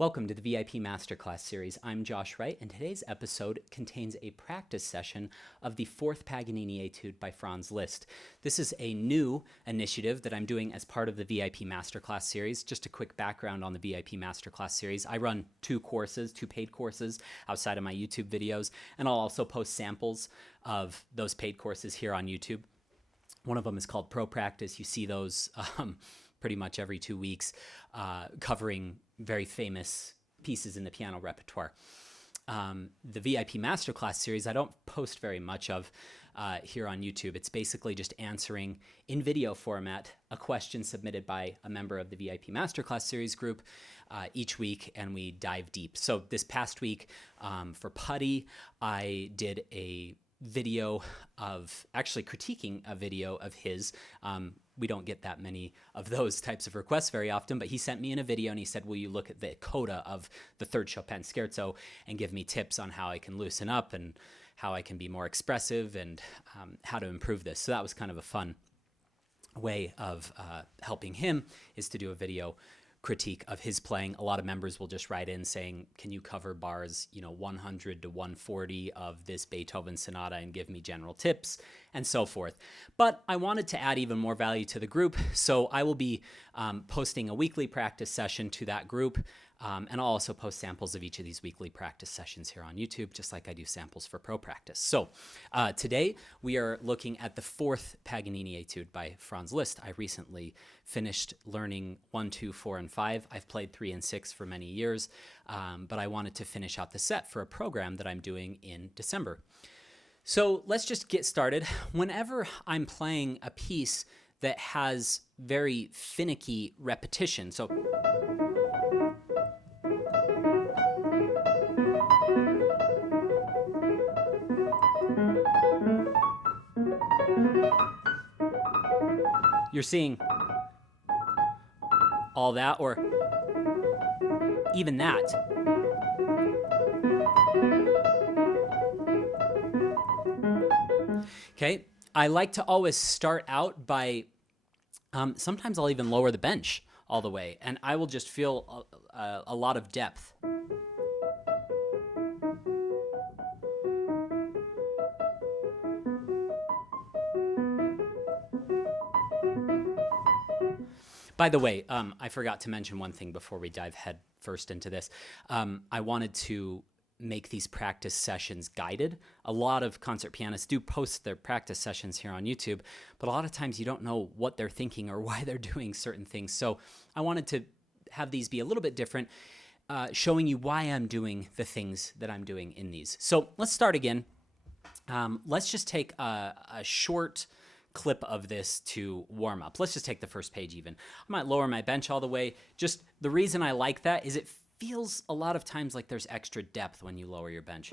Welcome to the VIP MasterClass Series. I'm Josh Wright, and today's episode contains a practice session of the fourth Paganini Etude by Franz Liszt. This is a new initiative that I'm doing as part of the VIP MasterClass Series. Just a quick background on the VIP MasterClass Series. I run two paid courses outside of my YouTube videos, and I'll also post samples of those paid courses here on YouTube. One of them is called Pro Practice. You see those pretty much every 2 weeks, covering very famous pieces in the piano repertoire. The VIP Masterclass series, I don't post very much of here on YouTube. It's basically just answering in video format a question submitted by a member of the VIP Masterclass series group each week, and we dive deep. So this past week for putty, I did a video of actually critiquing a video of his. We don't get that many of those types of requests very often, but he sent me in a video and he said, will you look at the coda of the third Chopin scherzo and give me tips on how I can loosen up and how I can be more expressive and how to improve this. So that was kind of a fun way of helping him, is to do a video critique of his playing. A lot of members will just write in saying, can you cover bars 100 to 140 of this Beethoven sonata and give me general tips and so forth. But I wanted to add even more value to the group, so I will be posting a weekly practice session to that group, and I'll also post samples of each of these weekly practice sessions here on YouTube, just like I do samples for Pro Practice. So today we are looking at the fourth Paganini Etude by Franz Liszt. I recently finished learning 1, 2, 4, and 5. I've played 3 and 6 for many years, but I wanted to finish out the set for a program that I'm doing in December. So let's just get started. Whenever I'm playing a piece that has very finicky repetition, so you're seeing all that, or even that. Okay, I like to always start out by, sometimes I'll even lower the bench all the way, and I will just feel a lot of depth. By the way, I forgot to mention one thing before we dive head first into this. I wanted to make these practice sessions guided. A lot of concert pianists do post their practice sessions here on YouTube, but a lot of times you don't know what they're thinking or why they're doing certain things. So I wanted to have these be a little bit different, showing you why I'm doing the things that I'm doing in these. So let's start again. Let's just take a short clip of this to warm up. Let's just take the first page even. I might lower my bench all the way. Just the reason I like that is it feels a lot of times like there's extra depth when you lower your bench.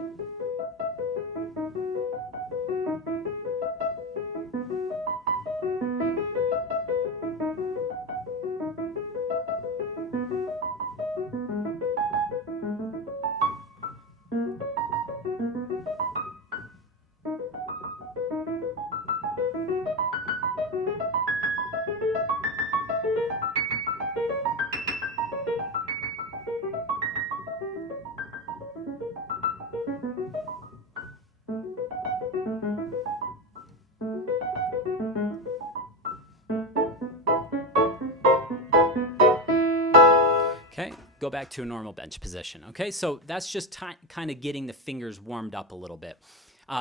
Okay, go back to a normal bench position. Okay, so that's just kind of getting the fingers warmed up a little bit,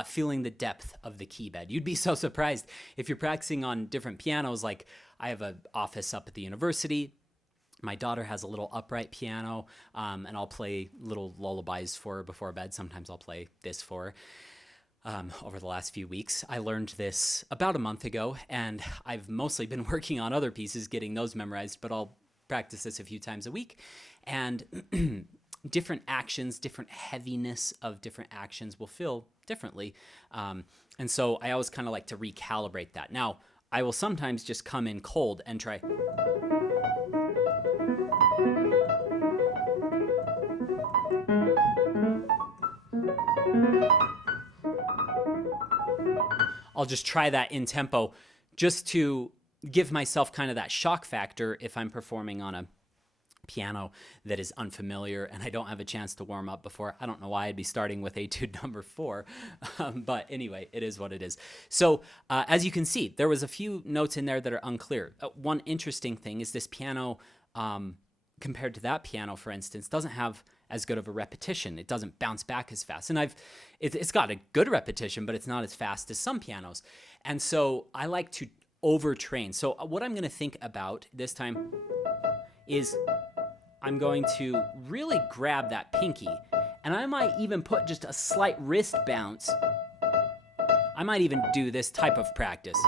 feeling the depth of the key bed. You'd be so surprised if you're practicing on different pianos. Like I have an office up at the university. My daughter has a little upright piano, and I'll play little lullabies for her before bed. Sometimes I'll play this for her. Over the last few weeks, I learned this about a month ago, and I've mostly been working on other pieces, getting those memorized, but I'll practice this a few times a week, and different actions, different heaviness of different actions will feel differently. And so I always kind of like to recalibrate that. Now, I will sometimes just come in cold and try. I'll just try that in tempo just to give myself kind of that shock factor if I'm performing on a piano that is unfamiliar and I don't have a chance to warm up before, I don't know why I'd be starting with Etude number 4. But anyway, it is what it is. So as you can see, there was a few notes in there that are unclear. One interesting thing is this piano, compared to that piano, for instance, doesn't have as good of a repetition. It doesn't bounce back as fast. And it's got a good repetition, but it's not as fast as some pianos. And so I like to overtrain. So what I'm going to think about this time is I'm going to really grab that pinky, and I might even put just a slight wrist bounce. I might even do this type of practice.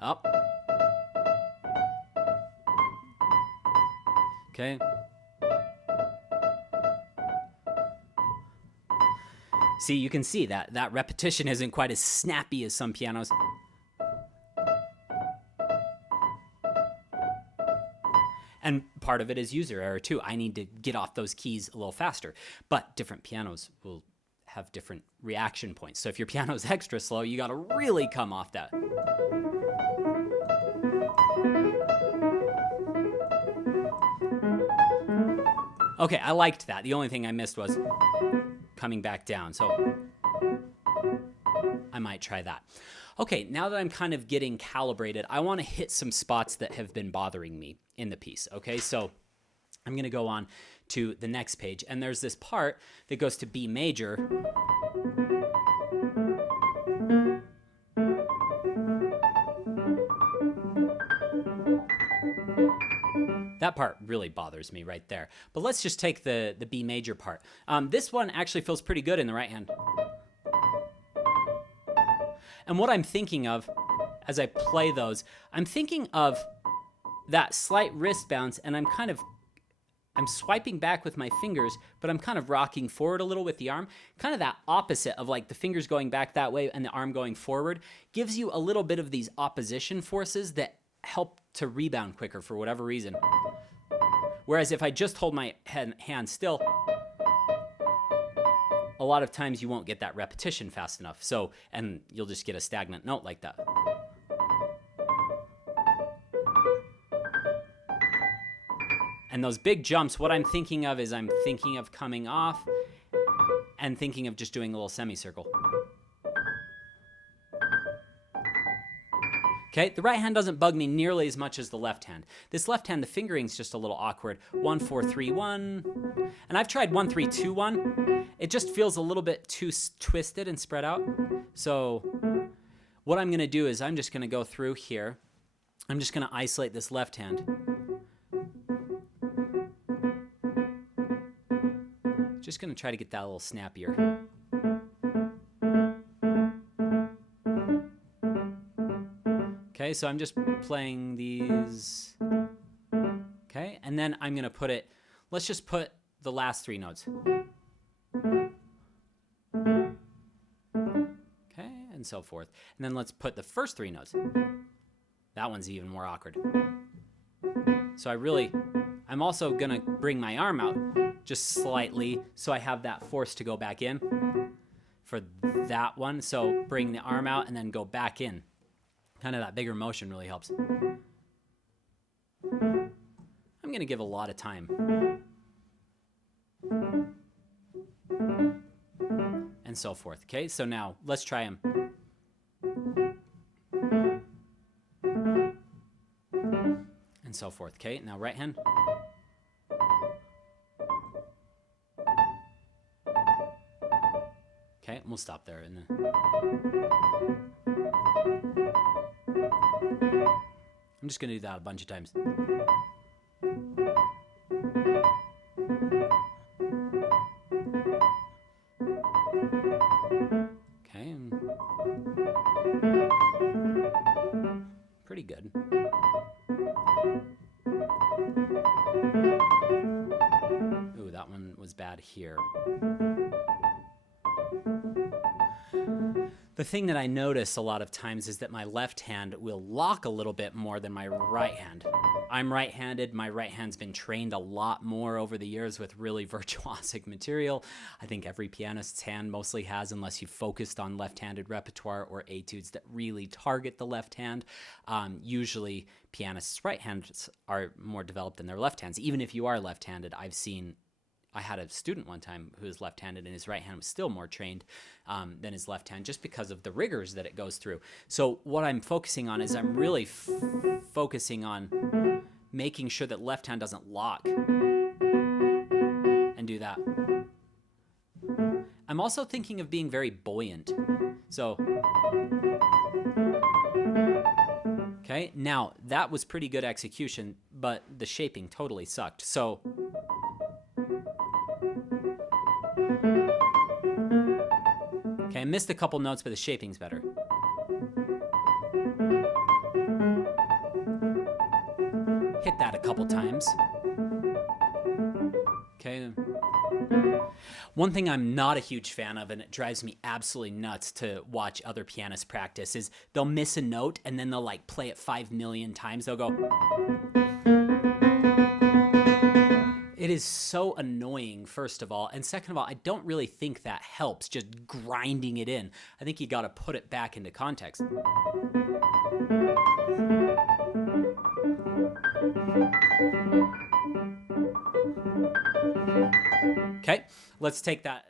Up. Okay. See, you can see that repetition isn't quite as snappy as some pianos. And part of it is user error too. I need to get off those keys a little faster. But different pianos will have different reaction points. So if your piano's extra slow, you gotta really come off that. Okay, I liked that. The only thing I missed was coming back down. So I might try that. Okay, now that I'm kind of getting calibrated, I want to hit some spots that have been bothering me in the piece. Okay, so I'm going to go on to the next page, and there's this part that goes to B major. That part really bothers me right there. But let's just take the B major part. This one actually feels pretty good in the right hand. And what I'm thinking of as I play those, I'm thinking of that slight wrist bounce, and I'm swiping back with my fingers, but I'm kind of rocking forward a little with the arm. Kind of that opposite of like the fingers going back that way and the arm going forward gives you a little bit of these opposition forces that help to rebound quicker for whatever reason. Whereas if I just hold my hand still, a lot of times you won't get that repetition fast enough. So, and you'll just get a stagnant note like that. And those big jumps, what I'm thinking of is I'm thinking of coming off and thinking of just doing a little semicircle. Okay, the right hand doesn't bug me nearly as much as the left hand. This left hand, the fingering's just a little awkward. 1, 4, 3, 1. And I've tried 1, 3, 2, 1. It just feels a little bit too twisted and spread out. So what I'm gonna do is I'm just gonna go through here. I'm just gonna isolate this left hand. Just gonna try to get that a little snappier. Okay, so I'm just playing these. Okay, and then I'm gonna put it, let's just put the last 3 notes. Okay, and so forth. And then let's put the first 3 notes. That one's even more awkward. So I'm also gonna bring my arm out just slightly so I have that force to go back in for that one. So bring the arm out and then go back in. Kind of that bigger motion really helps. I'm going to give a lot of time. And so forth. Okay, so now let's try them. And so forth. Okay, now right hand. Okay, and we'll stop there. And then I'm just going to do that a bunch of times. Okay. Pretty good. Ooh, that one was bad here. The The thing that I notice a lot of times is that my left hand will lock a little bit more than my right hand. I'm right-handed. My right hand's been trained a lot more over the years with really virtuosic material. I think every pianist's hand mostly has, unless you focused on left-handed repertoire or etudes that really target the left hand. Usually pianists' right hands are more developed than their left hands. Even if you are left-handed, I had a student one time who was left-handed and his right hand was still more trained than his left hand, just because of the rigors that it goes through. So what I'm focusing on is I'm really focusing on making sure that left hand doesn't lock and do that. I'm also thinking of being very buoyant. So, okay, now that was pretty good execution, but the shaping totally sucked. So, okay, I missed a couple notes, but the shaping's better. Hit that a couple times. Okay. One thing I'm not a huge fan of, and it drives me absolutely nuts to watch other pianists practice, is they'll miss a note and then they'll like play it 5 million times. They'll go. It is so annoying, first of all. And second of all, I don't really think that helps, just grinding it in. I think you got to put it back into context. Okay, let's take that